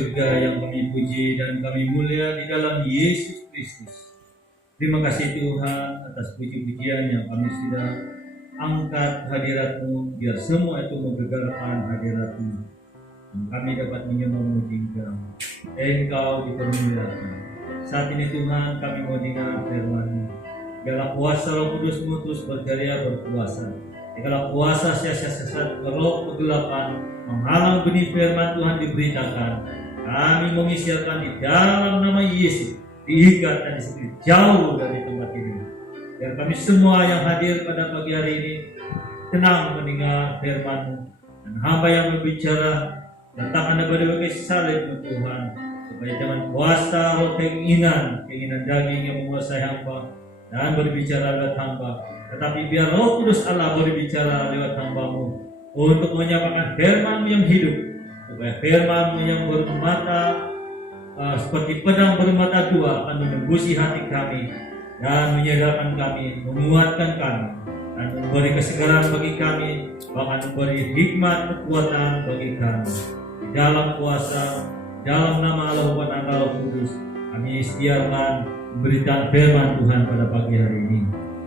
surga yang kami puji dan kami mulia di dalam Yesus Kristus. Terima kasih Tuhan atas puji-pujian yang kami sudah angkat hadirat-Mu, biar semua itu menggegarkan hadirat-Mu. Dan kami dapat memuji Engkau. Engkau dipermuliakan. Saat ini Tuhan kami mau dengar firman-Mu. Dalam kuasa Roh Kudus-Mu terus berkarya berkuasa. Dalam kuasa sia-sia sesat roh kegelapan menghalang benih firman Tuhan diberitakan. Kami mengisyaratkan di dalam nama Yesus diikat dan disebut jauh dari tempat ini. Dan kami semua yang hadir pada pagi hari ini tenang mendengar firman-Mu. Dan hamba yang berbicara letakkan berbagai salib Tuhan, supaya jangan kuasa roh keinginan daging yang menguasai hamba dan berbicara lewat hamba, tetapi biar Roh Kudus Allah berbicara lewat hamba-Mu untuk menyampaikan firman-Mu yang hidup, supaya firman-Mu yang bermata seperti pedang bermata dua akan menembusi hati kami dan menyadarkan kami, menguatkan kami, dan memberi kesegaran bagi kami, bahkan memberi hikmat kekuatan bagi kami. Di dalam kuasa, dalam nama Allah Bapa dan Roh Kudus, kami sediakan memberikan firman Tuhan pada pagi hari ini.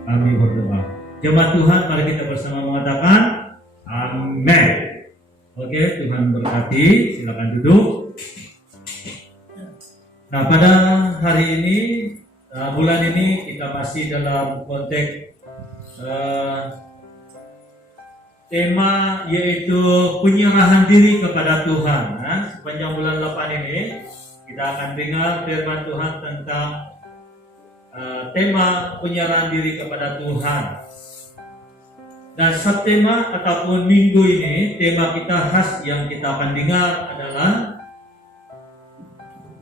Kami berdoa. Jemaat Tuhan, mari kita bersama mengatakan amin. Oke, Tuhan berkati. Silakan duduk. Nah, pada hari ini, bulan ini kita masih dalam konteks tema yaitu penyerahan diri kepada Tuhan. Nah, sepanjang bulan 8 ini kita akan dengar firman Tuhan tentang tema penyerahan diri kepada Tuhan. Dan subtema ataupun minggu ini, tema kita khas yang kita akan dengar adalah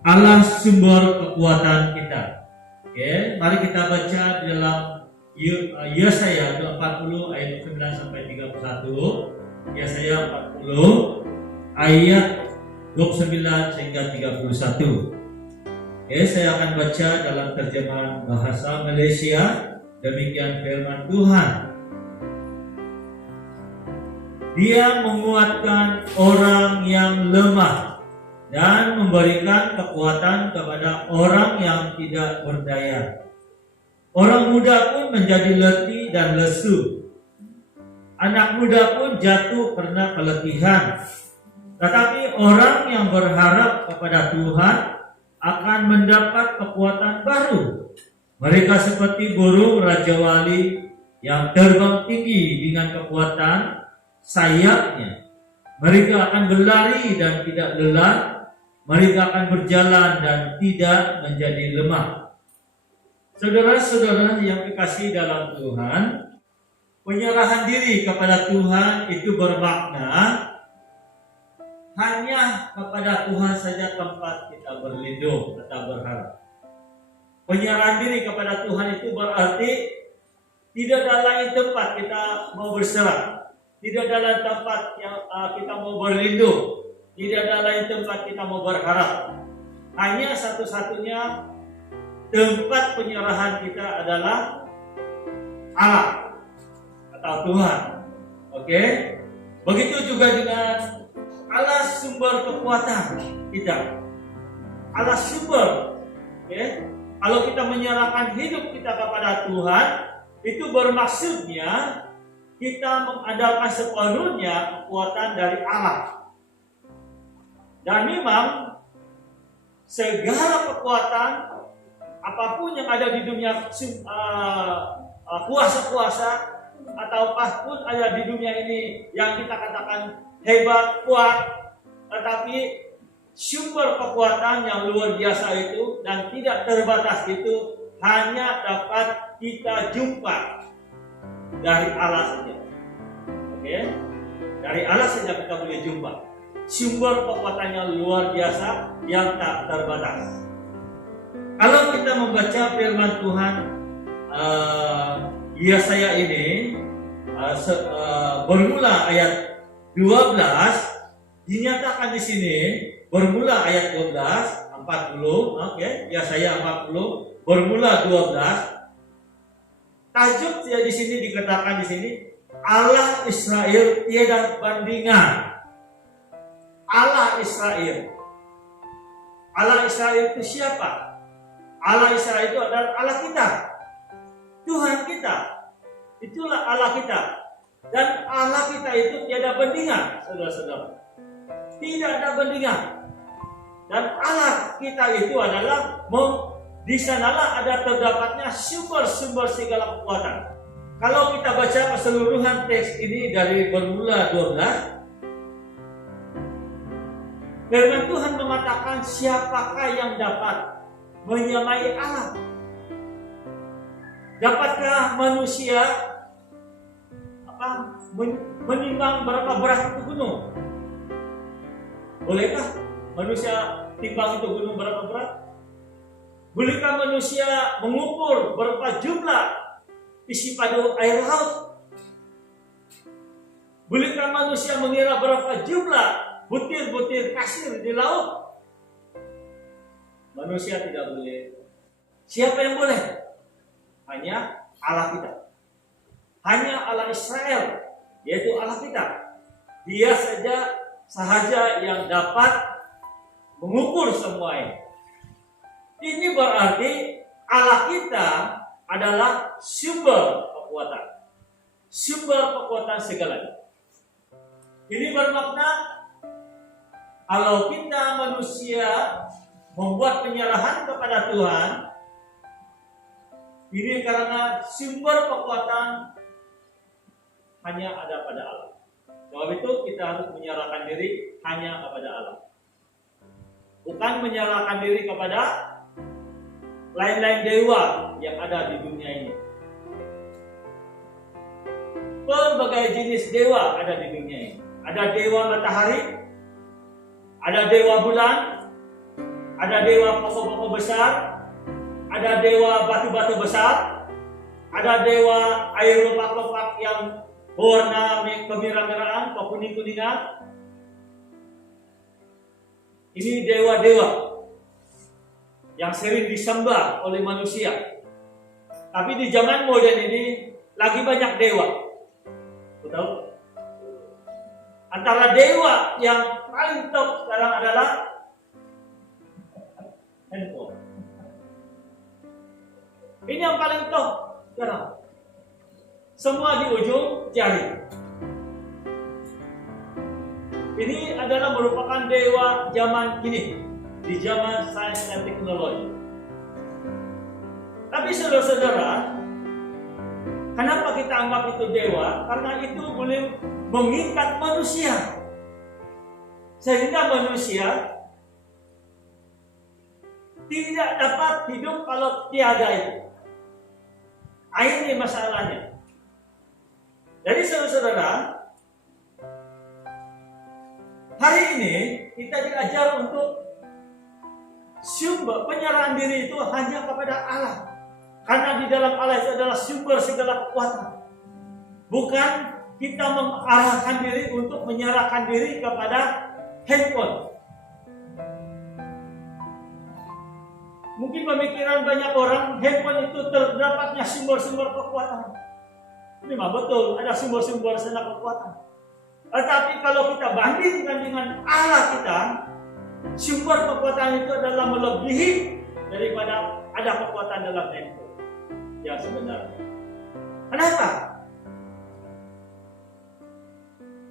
Allah sumber kekuatan kita. Oke, mari kita baca di dalam Yesaya 40 ayat 29 sampai 31. Yesaya 40 ayat 29 hingga 31. Oke, saya akan baca dalam terjemahan bahasa Malaysia. Demikian firman Tuhan. Dia menguatkan orang yang lemah dan memberikan kekuatan kepada orang yang tidak berdaya. Orang muda pun menjadi letih dan lesu. Anak muda pun jatuh karena keletihan. Tetapi orang yang berharap kepada Tuhan akan mendapat kekuatan baru. Mereka seperti burung Raja Wali yang terbang tinggi dengan kekuatan sayapnya. Mereka akan berlari dan tidak lelah. Mereka akan berjalan dan tidak menjadi lemah. Saudara-saudara yang dikasihi dalam Tuhan, penyerahan diri kepada Tuhan itu bermakna hanya kepada Tuhan saja tempat kita berlindung atau berharap. Penyerahan diri kepada Tuhan itu berarti tidak ada lain tempat kita mau berserah, tidak ada lain tempat yang kita mau berlindung, tidak ada lain tempat kita mau berharap. Hanya satu-satunya tempat penyerahan kita adalah Allah atau Tuhan. Oke? Begitu juga dengan Allah sumber kekuatan kita. Allah sumber. Okay? Kalau kita menyerahkan hidup kita kepada Tuhan, itu bermaksudnya kita mengandalkan sepenuhnya kekuatan dari Allah. Dan memang segala kekuatan apapun yang ada di dunia, kuasa-kuasa atau apapun ada di dunia ini yang kita katakan hebat, kuat, tetapi sumber kekuatan yang luar biasa itu dan tidak terbatas itu hanya dapat kita jumpa dari Allah saja. Oke? Dari Allah saja kita boleh jumpa. Sumber kekuatan yang luar biasa yang tak terbatas. Kalau kita membaca firman Tuhan Yesaya ini bermula ayat 12, dinyatakan di sini bermula ayat 12, 40, oke, Yesaya 40 bermula 12. Tajuk di sini dikatakan di sini Allah Israel tiada bandingan. Allah Israel. Allah Israel itu siapa? Allah Israel itu adalah Allah kita, Tuhan kita. Itulah Allah kita. Dan Allah kita itu tiada bandingan, saudara-saudara. Tidak ada bandingan. Dan Allah kita itu adalah di sanalah ada terdapatnya sumber-sumber segala kekuatan. Kalau kita baca keseluruhan teks ini dari Bermula 12, firman Tuhan mengatakan siapakah yang dapat menyamai Allah? Dapatkah manusia menimbang berapa berat itu gunung? Bolehkah manusia timbang itu gunung berapa berat? Bolehkah manusia mengukur berapa jumlah isi padu air laut? Bolehkah manusia mengira berapa jumlah butir-butir pasir di laut? Manusia tidak boleh. Siapa yang boleh? Hanya Allah kita. Hanya Allah Israel, yaitu Allah kita. Dia sahaja yang dapat mengukur semua ini. Ini berarti Allah kita adalah sumber kekuatan. Sumber kekuatan segalanya. Ini bermakna kalau kita manusia membuat penyerahan kepada Tuhan, ini karena sumber kekuatan hanya ada pada Allah. Sebab itu kita harus menyerahkan diri hanya kepada Allah. Bukan menyerahkan diri kepada lain-lain dewa yang ada di dunia ini. Berbagai jenis dewa ada di dunia ini. Ada dewa matahari, ada dewa bulan, ada dewa pokok-pokok besar, ada dewa batu-batu besar, ada dewa air lepak-lepak yang warna kemerah-merahan, kekuning-kuningan. Ini dewa-dewa yang sering disembah oleh manusia. Tapi di zaman modern ini lagi banyak dewa. Betul? Antara dewa yang paling top sekarang adalah handphone. Ini yang paling top sekarang. Semua di ujung jari. Ini adalah merupakan dewa zaman kini, di zaman sains dan teknologi. Tapi saudara-saudara, kenapa kita anggap itu dewa? Karena itu boleh mengikat manusia. Sehingga manusia tidak dapat hidup kalau tiada itu. Ini masalahnya. Jadi saudara-saudara, hari ini kita diajar untuk sumber penyerahan diri itu hanya kepada Allah. Karena di dalam Allah itu adalah sumber segala kekuatan. Bukan kita mengarahkan diri untuk menyerahkan diri kepada handphone. Mungkin pemikiran banyak orang, handphone itu terdapatnya sumber-sumber kekuatan. Ini mah betul, ada sumber-sumber sana kekuatan. Tetapi kalau kita bandingkan dengan Allah kita, sumber kekuatan itu adalah melebihi daripada ada kekuatan dalam handphone yang sebenarnya. Kenapa?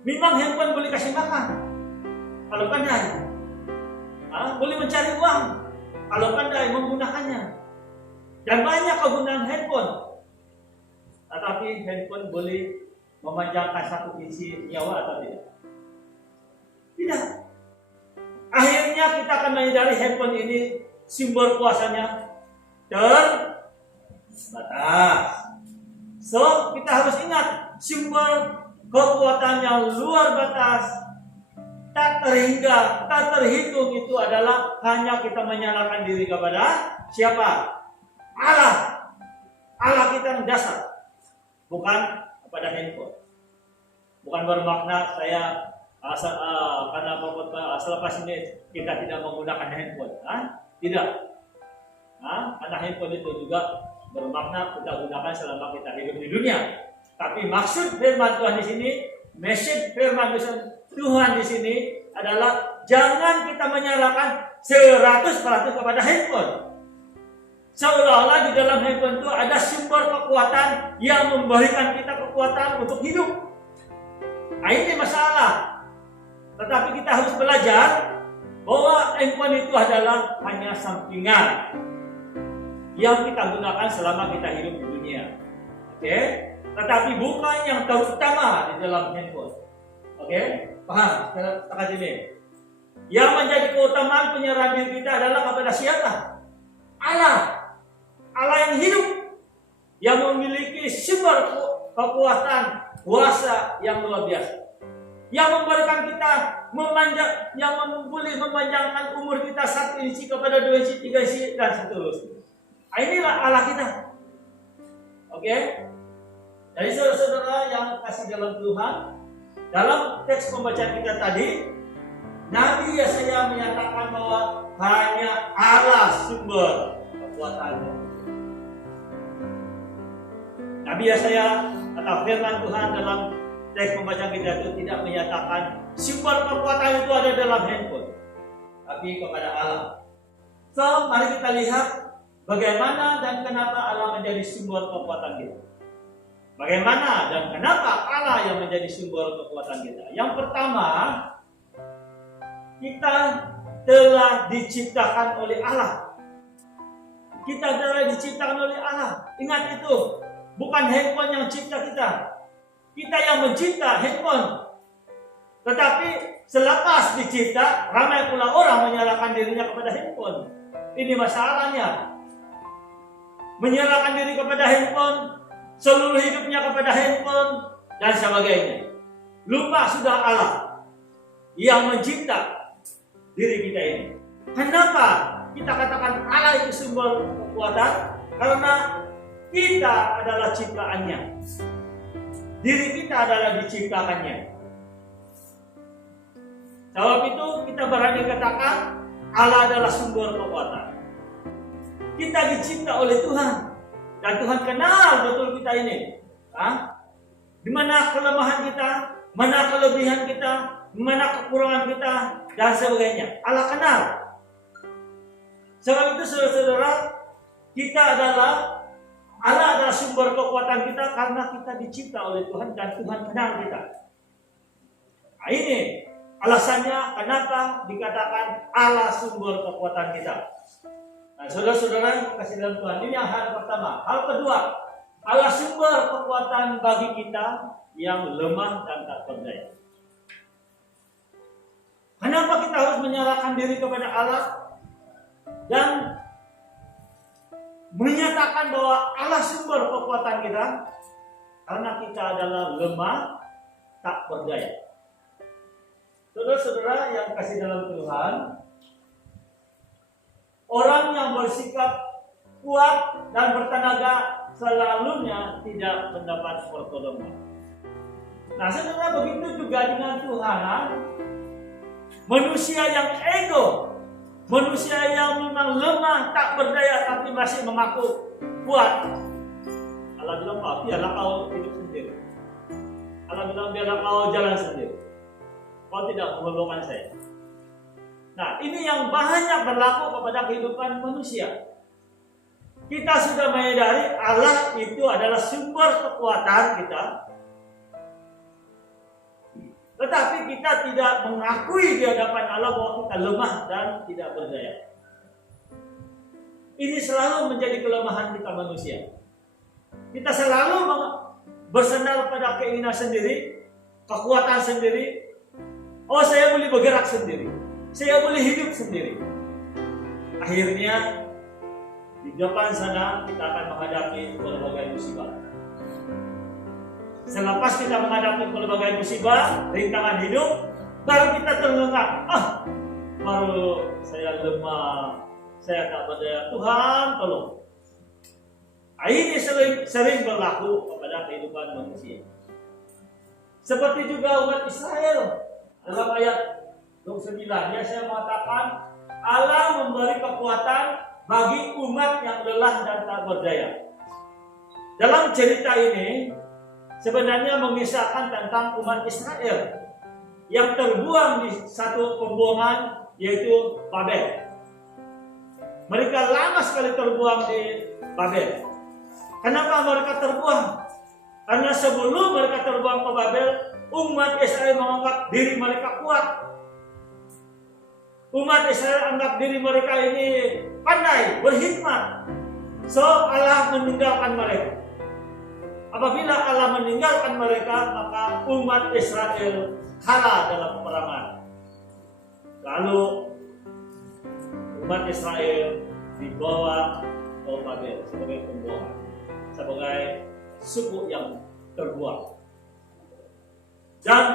Memang handphone boleh kasih makan kalau pandai, boleh mencari uang kalau pandai menggunakannya, dan banyak kegunaan handphone. Tetapi handphone boleh memanjangkan satu isi nyawa atau tidak? Tidak. Akhirnya kita akan menyadari handphone ini sumber kuasanya terbatas. So kita harus ingat sumber kekuatan yang luar batas, tak terhingga, tak terhitung itu adalah hanya kita menyalahkan diri kepada siapa? Allah. Allah kita yang dasar, bukan kepada handphone. Bukan bermakna saya karena selepas ini kita tidak menggunakan handphone. Tidak. Karena handphone itu juga bermakna kita gunakan selama kita hidup di dunia. Tapi maksud firman Tuhan di sini, message firman Tuhan di sini adalah jangan kita menyalahkan 100% kepada handphone. Seolah-olah di dalam handphone itu ada sumber kekuatan yang memberikan kita kekuatan untuk hidup. Nah, ini masalah. Tetapi kita harus belajar bahwa handphone itu adalah hanya sampingan yang kita gunakan selama kita hidup di dunia. Oke? Tetapi bukan yang terutama di dalam handphone. Oke? Paham? Sekarang ini. Yang menjadi keutamaan penyerahan diri kita adalah kepada siapa? Allah. Allah yang hidup, yang memiliki sumber kekuatan, kuasa yang luar biasa. Yang memberikan kita yang boleh memanjangkan umur kita 1 inci kepada 2 inci, 3 inci, dan seterusnya. Inilah Allah kita. Oke? Jadi saudara-saudara yang kasih dalam Tuhan, dalam teks pembacaan kita tadi, Nabi Yesaya menyatakan bahwa hanya Allah sumber kekuatannya. Nabi Yesaya atau firman Tuhan dalam teks pembacaan kita itu tidak menyatakan sumber kekuatan itu ada dalam handphone, tapi kepada Allah. So, mari kita lihat bagaimana dan kenapa Allah menjadi sumber kekuatan kita. Bagaimana dan kenapa Allah yang menjadi sumber kekuatan kita? Yang pertama, kita telah diciptakan oleh Allah. Kita telah diciptakan oleh Allah. Ingat itu, bukan handphone yang cipta kita. Kita yang mencipta handphone. Tetapi selepas dicipta, ramai pula orang menyerahkan dirinya kepada handphone. Ini masalahnya. Menyerahkan diri kepada handphone, seluruh hidupnya kepada handphone, dan sebagainya. Lupa sudah Allah yang mencipta diri kita ini. Kenapa kita katakan Allah itu sumber kekuatan? Karena kita adalah ciptaannya. Diri kita adalah diciptakannya. Sebab itu kita berani katakan Allah adalah sumber kekuatan. Kita dicipta oleh Tuhan. Dan Tuhan kenal betul kita ini. Di mana kelemahan kita, mana kelebihan kita, mana kekurangan kita, dan sebagainya. Allah kenal. Sebab itu saudara-saudara, Allah adalah sumber kekuatan kita karena kita dicipta oleh Tuhan dan Tuhan kenal kita. Nah, ini alasannya kenapa dikatakan Allah sumber kekuatan kita. Nah, saudara-saudara yang kasih dalam Tuhan, ini yang hal pertama. Hal kedua, Allah sumber kekuatan bagi kita yang lemah dan tak berdaya. Kenapa kita harus menyerahkan diri kepada Allah dan menyatakan bahwa Allah sumber kekuatan kita? Karena kita adalah lemah, tak berdaya. Saudara-saudara yang kasih dalam Tuhan, orang yang bersikap kuat dan bertenaga selalunya tidak mendapat pertolongan. Nah, saudara, begitu juga dengan Tuhan. Manusia yang ego, manusia yang memang lemah, tak berdaya, tapi masih mengaku kuat. Allah bilang, biarlah kau hidup sendiri. Allah bilang, biarlah kau jalan sendiri. Kau tidak memerlukan saya. Nah, ini yang banyak berlaku kepada kehidupan manusia. Kita sudah menyadari Allah itu adalah sumber kekuatan kita. Tetapi kita tidak mengakui di hadapan Allah bahwa kita lemah dan tidak berdaya. Ini selalu menjadi kelemahan kita manusia. Kita selalu bersandar pada keinginan sendiri, kekuatan sendiri. Oh, saya boleh bergerak sendiri. Saya boleh hidup sendiri. Akhirnya di depan sana kita akan menghadapi berbagai musibah. Selepas kita menghadapi berbagai musibah, rintangan hidup, baru kita terlengah. Baru saya lemah, saya tak berdaya. Tuhan, tolong. Ini sering berlaku kepada kehidupan manusia. Seperti juga umat Israel. Dalam ayat 29, saya mengatakan Allah memberi kekuatan bagi umat yang lelah dan tak berdaya. Dalam cerita ini sebenarnya mengisahkan tentang umat Israel yang terbuang di satu pembuangan, yaitu Babel. Mereka lama sekali terbuang di Babel. Kenapa mereka terbuang? Karena sebelum mereka terbuang ke Babel, umat Israel menganggap diri mereka kuat. Umat Israel anggap diri mereka ini pandai, berhikmat. So Allah meninggalkan mereka. Apabila Allah meninggalkan mereka, maka umat Israel kalah dalam peperangan. Lalu umat Israel dibawa ke Babel sebagai pembuangan, sebagai suku yang terbuang. Dan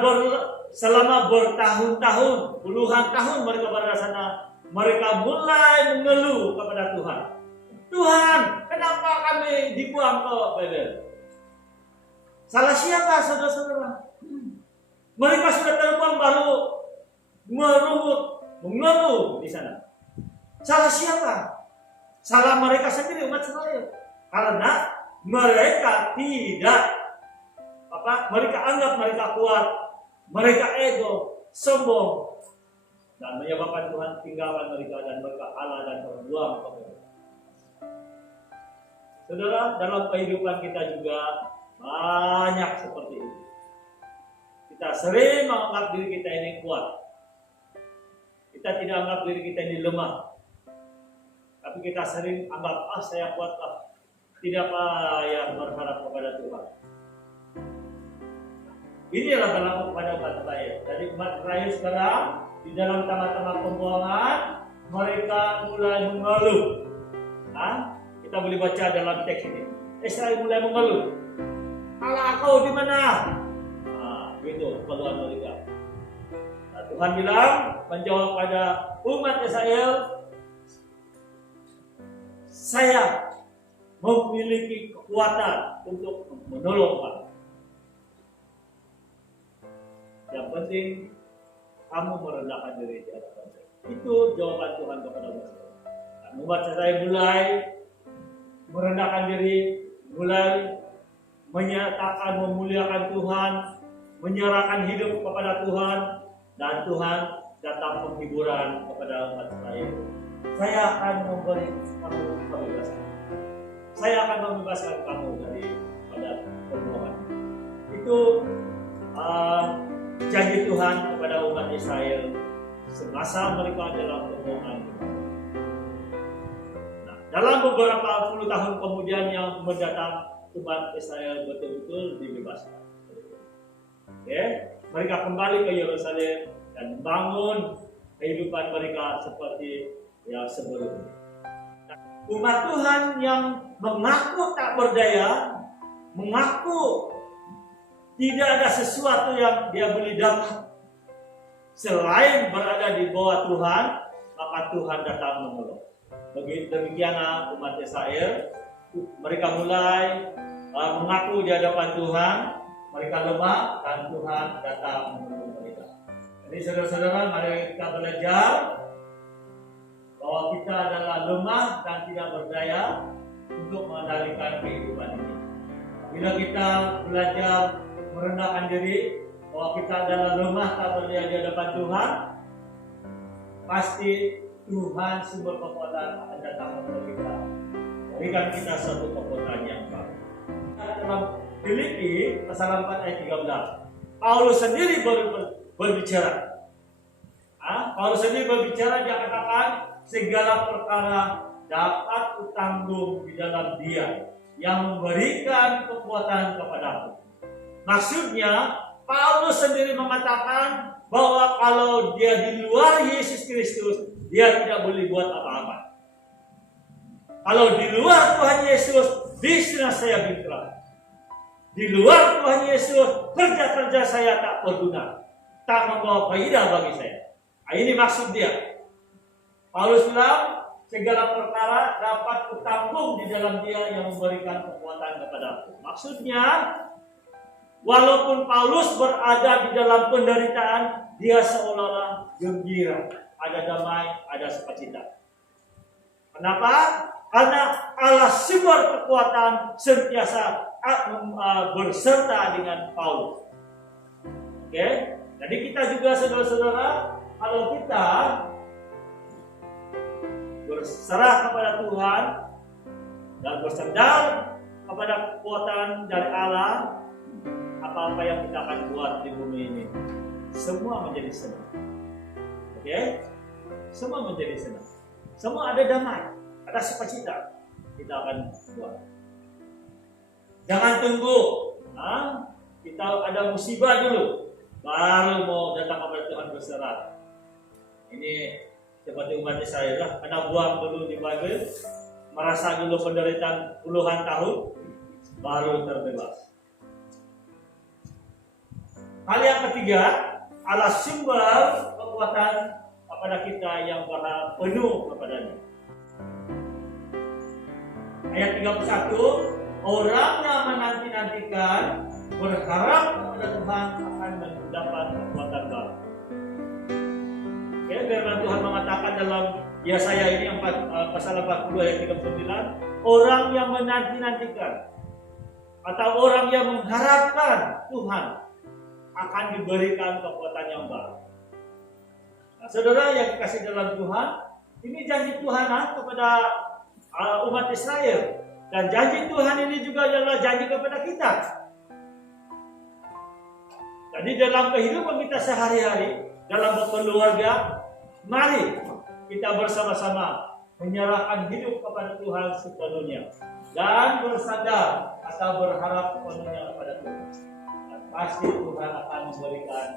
selama bertahun-tahun, puluhan tahun mereka berada di sana, mereka mulai mengeluh kepada Tuhan. Tuhan, kenapa kami dibuang ke Babel? Salah siapa, saudara-saudara? Mereka sudah terbuang baru merungut, mengeluh di sana. Salah siapa? Salah mereka sendiri, umat Israel. Karena mereka tidak mereka anggap mereka kuat, mereka ego, sombong, dan menyebabkan Tuhan tinggalkan mereka dan mereka kalah dan terbuang ke Babel. Saudara, dalam kehidupan kita juga banyak seperti itu. Kita sering menganggap diri kita ini kuat. Kita tidak anggap diri kita ini lemah. Tapi kita sering anggap, saya kuat lah. Tidak payah berharap kepada Tuhan. Inilah berlaku kepada umat Israel. Jadi umat Israel sekarang di dalam tengah-tengah pembuangan, mereka mulai mengeluh. Kita boleh baca dalam teks ini. Israel mulai mengeluh. Allah kau di mana? Gitu keluhan mereka. Nah, Tuhan bilang, menjawab pada umat Israel, saya memiliki kekuatan untuk menolong kamu. Yang penting kamu merendahkan diri di hadapan saya. Itu jawaban Tuhan kepada umat Israel. Nah, umat Israel mulai merendahkan diri, mulai menyatakan memuliakan Tuhan, menyerahkan hidup kepada Tuhan, dan Tuhan datang penghiburan kepada umat Israel. Saya akan memberi kamu kebebasan. Saya akan membebaskan kamu daripada pembuangan. Itu janji Tuhan kepada umat Israel semasa mereka dalam pembuangan. Nah, dalam beberapa puluh tahun kemudian yang mendatang, umat Israel betul-betul dibebaskan. Mereka kembali ke Yerusalem dan membangun kehidupan mereka seperti yang sebelumnya. Umat Tuhan yang mengaku tak berdaya, mengaku tidak ada sesuatu yang dia boleh dapat selain berada di bawah Tuhan, maka Tuhan datang menolong. Demikianlah umat Israel, mereka mulai mengaku di hadapan Tuhan, mereka lemah dan Tuhan datang menolong mereka. Jadi saudara-saudara, mari kita belajar bahwa kita adalah lemah dan tidak berdaya untuk mengendalikan kehidupan ini. Bila kita belajar merendahkan diri bahwa kita adalah lemah tak berdaya di hadapan Tuhan, pasti Tuhan sumber kekuatan akan datang kepada kita, berikan kita suatu kekuatan yang baru. Dalam Filipi pasal 4 ayat 13, Paulus sendiri berbicara. Paulus sendiri berbicara, dia katakan segala perkara dapat kutanggung di dalam Dia yang memberikan kekuatan kepadaku. Maksudnya Paulus sendiri mengatakan bahwa kalau dia di luar Yesus Kristus, dia tidak boleh buat apa-apa. Kalau di luar Tuhan Yesus, bisnis saya bingkrang. Di luar Tuhan Yesus, kerja-kerja saya tak berguna, tak membawa faedah bagi saya. Ini maksud dia. Paulus bilang, segala perkara dapat kutanggung di dalam Dia yang memberikan kekuatan kepadaku. Maksudnya, walaupun Paulus berada di dalam penderitaan, dia seolah-olah gembira, ada damai, ada sukacita. Kenapa? Karena Allah sumber kekuatan sentiasa berserta dengan Paulus. Jadi kita juga saudara-saudara, kalau kita berserah kepada Tuhan dan bersandar kepada kekuatan dari Allah, apa-apa yang kita akan buat di bumi ini semua menjadi senang. Oke? Semua menjadi senang. Semua ada damai, ada sukacita. Kita akan buat. Jangan tunggu kita ada musibah dulu baru mau datang kepada Tuhan berserah. Ini seperti umat Israel lah, karena buang dulu di Bible, merasa dulu penderitaan puluhan tahun, baru terbebas. Hal yang ketiga, Allah sumber kekuatan kepada kita yang berharap penuh kepadanya. Ayat 31, orang yang menanti-nantikan berharap kepada Tuhan akan mendapat kekuatan baru. Ya, firman Tuhan mengatakan dalam Yesaya ini pasal 40 ayat 39, orang yang menanti-nantikan atau orang yang mengharapkan Tuhan akan diberikan kekuatan yang baru. Nah, saudara yang dikasih dalam Tuhan, ini janji Tuhan kepada umat Israel, dan janji Tuhan ini juga adalah janji kepada kita. Jadi dalam kehidupan kita sehari-hari, dalam berkeluarga, mari kita bersama-sama menyerahkan hidup kepada Tuhan sepenuhnya dan bersandar atau berharap sepenuhnya kepada Tuhan. Dan pasti Tuhan akan memberikan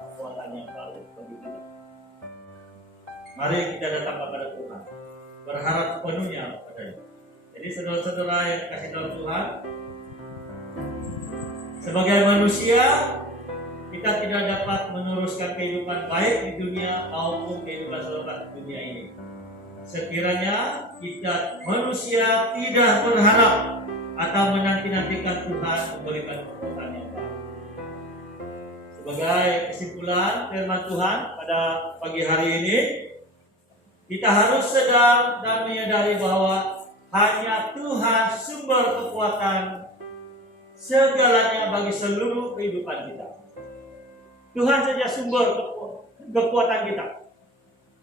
kekuatan yang baru bagi kita. Mari kita datang kepada Tuhan, berharap sepenuhnya kepada-Nya. Jadi saudara-saudara yang dikasih dalam Tuhan, sebagai manusia kita tidak dapat meneruskan kehidupan baik di dunia maupun kehidupan selepas dunia ini. Sekiranya kita manusia tidak berharap atau menanti-nantikan Tuhan memberikan kekuatan yang baru. Sebagai kesimpulan firman Tuhan pada pagi hari ini, kita harus sadar dan menyadari bahwa hanya Tuhan sumber kekuatan segalanya bagi seluruh kehidupan kita. Tuhan saja sumber kekuatan kita.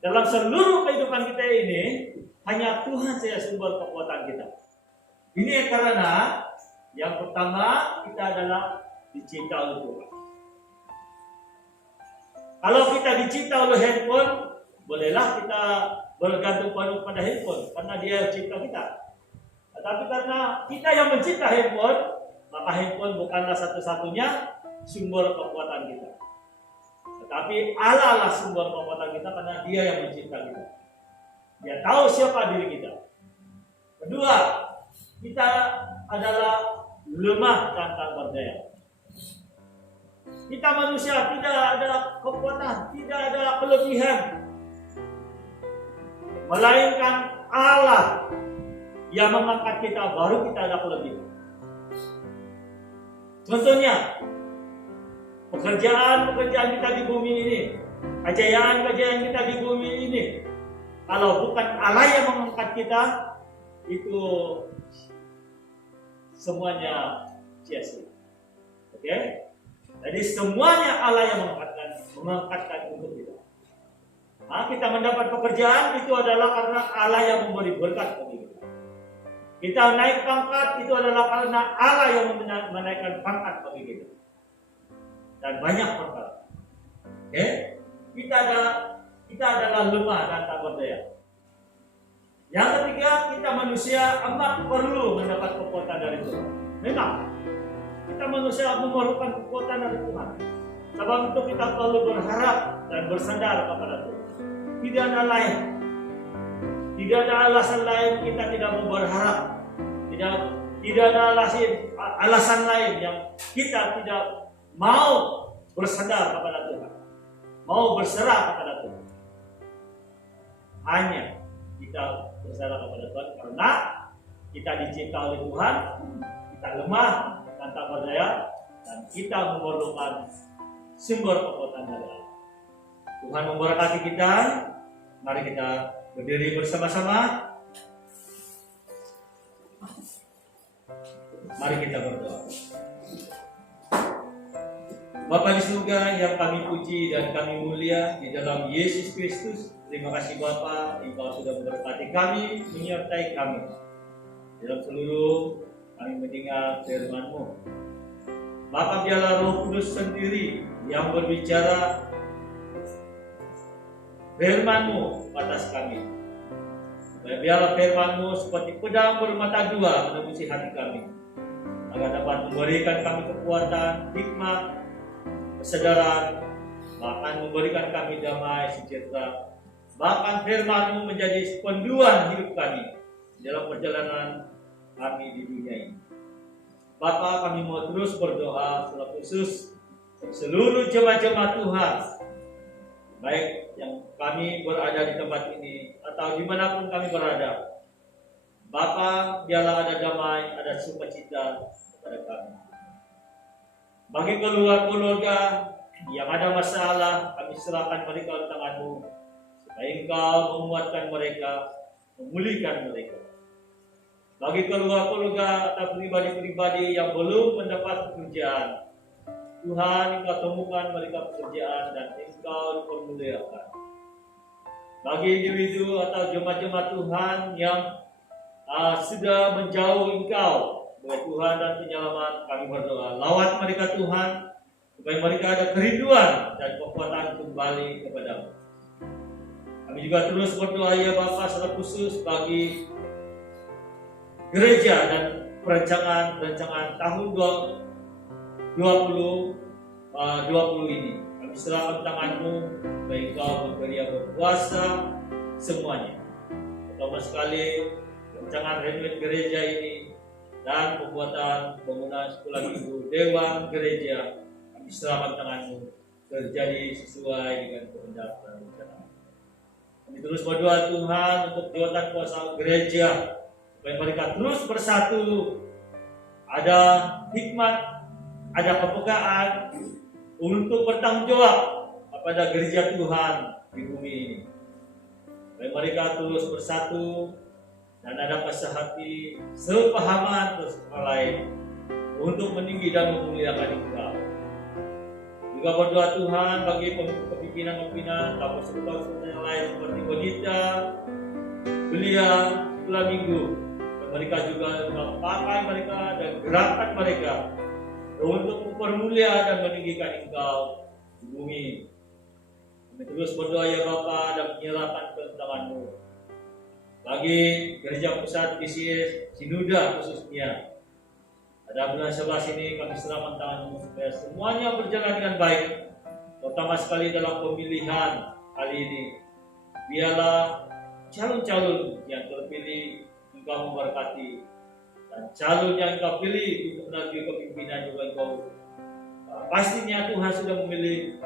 Dalam seluruh kehidupan kita ini, hanya Tuhan saja sumber kekuatan kita. Ini karena yang pertama, kita adalah dicinta oleh Tuhan. Kalau kita dicinta oleh handphone, bolehlah kita bergantung penuh pada handphone, karena dia cinta kita. Tetapi karena kita yang mencinta handphone, maka handphone bukanlah satu-satunya sumber kekuatan kita. Tetapi Allah lah sumber kekuatan kita, karena Dia yang mencinta kita. Dia tahu siapa diri kita. Kedua, kita adalah lemah dan tak berdaya. Kita manusia tidak ada kekuatan, tidak ada kelebihan, melainkan Allah yang mengangkat kita, baru kita ada kelebihan. Contohnya, pekerjaan kita di bumi ini, kejayaan kita di bumi ini, kalau bukan Allah yang mengangkat kita, itu semuanya sia-sia. Oke? Jadi semuanya Allah yang mengangkatkan untuk kita. Nah, kita mendapat pekerjaan itu adalah karena Allah yang memberi berkat bagi kita. Kita naik pangkat itu adalah karena Allah yang menaikkan pangkat bagi kita. Dan banyak perkara. Oke? Kita adalah lemah dan tak berdaya. Yang ketiga, kita manusia amat perlu mendapat kekuatan dari Tuhan. Memang kita manusia memerlukan kekuatan dari Tuhan. Sebab itu kita perlu berharap dan bersandar kepada Tuhan. Tidak ada lain. Tidak ada alasan lain kita tidak mau berharap. Tidak ada alasan lain yang kita tidak mau bersandar kepada Tuhan, mau berserah kepada Tuhan. Hanya kita berserah kepada Tuhan karena kita dicinta oleh Tuhan, kita lemah dan tak berdaya, dan kita memerlukan sumber kekuatan dari Allah. Tuhan memberkati kita. Mari kita berdiri bersama-sama. Mari kita berdoa. Bapa di surga yang kami puji dan kami mulia di dalam Yesus Kristus, terima kasih Bapa, Engkau sudah memberkati kami, menyertai kami dalam seluruh kami mendengar firman-Mu. Bapa, biarlah Roh Kudus sendiri yang berbicara firman-Mu atas kami. Biarlah firman-Mu seperti pedang bermata dua menembusi hati kami, agar dapat memberikan kami kekuatan, hikmat, kesadaran, bahkan memberikan kami damai sejahtera. Bahkan firman-Mu menjadi panduan hidup kami dalam perjalanan kami di dunia ini. Bapa, kami mau terus berdoa secara khusus seluruh jemaat-jemaat Tuhan, baik yang kami berada di tempat ini atau dimanapun kami berada. Bapa, biarlah ada damai, ada sukacita kepada kami. Bagi keluarga yang ada masalah, kami serahkan mereka ke tangan-Mu, supaya Engkau menguatkan mereka, memulihkan mereka. Bagi keluarga atau pribadi-pribadi yang belum mendapat pekerjaan, Tuhan, Engkau temukan mereka pekerjaan dan Engkau dipermuliakan. Bagi individu atau jemaat-jemaat Tuhan yang sudah menjauh Engkau, oleh Tuhan dan penyelamat, kami berdoa, lawat mereka Tuhan, supaya mereka ada kerinduan dan kekuatan kembali kepada-Mu. Kami juga terus berdoa ya Bapa, secara khusus bagi gereja dan perancangan tahun 2020 ini. Kami serahkan tangan-Mu, supaya Engkau berkarya berkuasa semuanya. Pertama sekali, rancangan renovasi gereja ini dan pembuatan bangunan sekolah minggu Dewan Gereja, kami serahkan tangan-Mu, terjadi sesuai dengan kehendak dan rencana. Kami terus berdoa Tuhan untuk jawatan kuasa gereja, supaya mereka terus bersatu, ada hikmat, ada kepekaan untuk bertanggung jawab kepada gereja Tuhan di bumi ini. Supaya mereka terus bersatu dan ada kesehati, sepahaman sama lain untuk meninggi dan memuliakan Engkau. Juga berdoa Tuhan bagi pimpinan-pimpinan atau peserta yang lain seperti wanita, belia, sekolah minggu. Dan mereka juga pakai mereka dan gerakan mereka untuk mempermulia dan meninggikan Engkau di bumi. Kami terus berdoa ya Bapa dan menyerahkan ke tangan-Mu. Bagi gereja pusat PCS Sinuda khususnya, pada bulan 11 ini kami serahkan tangan-Mu supaya semuanya berjalan dengan baik, terutama sekali dalam pemilihan kali ini. Biarlah calon-calon yang terpilih Engkau memberkati, dan calon yang Engkau pilih untuk menuju kepimpinan juga Engkau pastinya Tuhan sudah memilih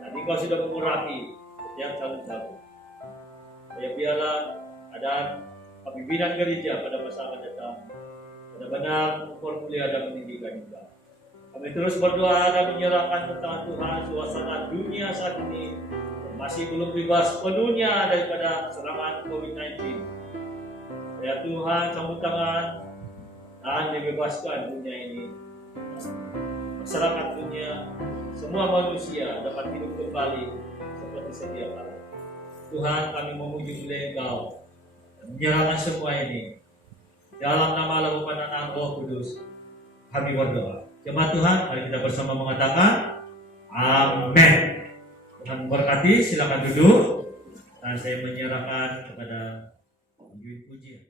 dan Engkau sudah mengurapi setiap calon-calon. Ya biarlah ada pimpinan gereja pada masa akan datang benar-benar mempermulia dan meninggikan Engkau. Kami terus berdoa dan menyerahkan tentang Tuhan suasana dunia saat ini masih belum bebas penuhnya daripada serangan COVID-19. Ya Tuhan, sambut tangan dan dibebaskan dunia ini. Masyarakat dunia, semua manusia dapat hidup kembali seperti sedia kala. Tuhan, kami memuji Engkau dan menyerahkan semua ini dalam nama Allah Bapa dan Anak Roh Kudus. Kami berdoa. Jemaat Tuhan, mari kita bersama mengatakan Amin. Tuhan berkati, silakan duduk dan saya menyerahkan kepada pujian.